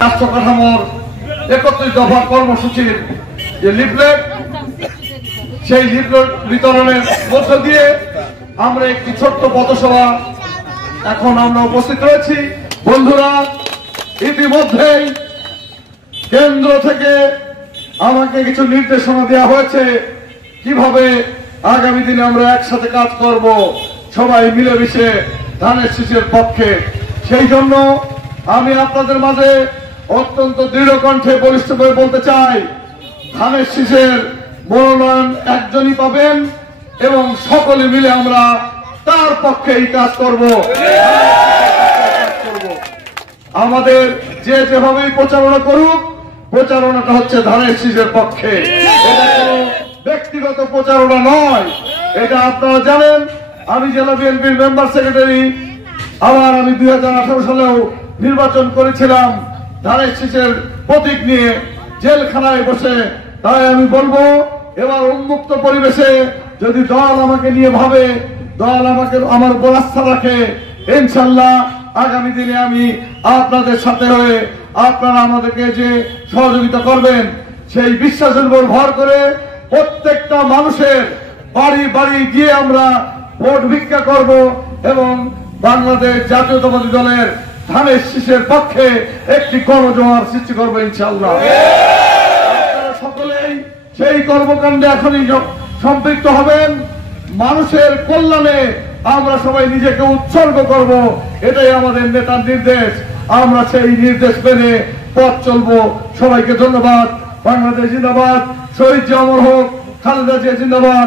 রাষ্ট্র কাঠামোর 31 দফা কর্মসূচির যে লিফলেট, সেই লিফলেট বিতরণের মধ্য দিয়ে আমরা একটি ছোট্ট পথসভা এখন আমরা উপস্থিত রয়েছি। বন্ধুরা, ইতিমধ্যেই কেন্দ্র থেকে আমাকে কিছু নির্দেশনা দেওয়া হয়েছে কিভাবে আগামী দিনে আমরা একসাথে কাজ করব, সবাই মিলেমিশে ধানের শীষের পক্ষে। সেই জন্য আমি আপনাদের মাঝে অত্যন্ত দৃঢ় কণ্ঠে বলিষ্ঠ করে বলতে চাই, ধানের শীষের মনোনয়ন একজনই পাবেন এবং সকলে মিলে আমরা তার পক্ষেই কাজ করব। আমাদের যে যেভাবেই প্রচারণা করুক, প্রচারণাটা হচ্ছে ধানের শীষের পক্ষে, এটা কোনো ব্যক্তিগত প্রচারণা নয়। এটা আপনারা জানেন, আমি জেলা বিএনপির মেম্বার সেক্রেটারি, আবার আমি 2018 সালেও নির্বাচন করেছিলাম ধানের শীষের প্রতীক নিয়ে জেলখানায় বসে। তাই আমি বলবো, এবার উন্মুক্ত পরিবেশে যদি দল আমাকে নিয়ে ভাবে, দল আমাকে আমার উপর আস্থা রাখে, ইনশাল্লাহ আগামী দিনে আমি আপনাদের সাথে হয়ে আপনারা আমাদেরকে যে সহযোগিতা করবেন, সেই বিশ্বাসের উপর ভর করে প্রত্যেকটা মানুষের বাড়ি বাড়ি গিয়ে আমরা ভোট ভিক্ষা করব এবং বাংলাদেশ জাতীয়তাবাদী দলের ধানের শীষের পক্ষে একটি গণজোয়ার সৃষ্টি করবো ইনশাআল্লাহ। আপনারা সকলেই সেই কর্মকাণ্ডে এখনই সম্পৃক্ত হবেন। মানুষের কল্যাণে আমরা সবাই নিজেকে উৎসর্গ করব, এটাই আমাদের নেতার নির্দেশ। আমরা সেই নির্দেশ মেনে পথ চলবো। সবাইকে ধন্যবাদ। বাংলাদেশ জিন্দাবাদ। শহীদ জিয়া অমর হোক। খালেদা জিয়া জিন্দাবাদ।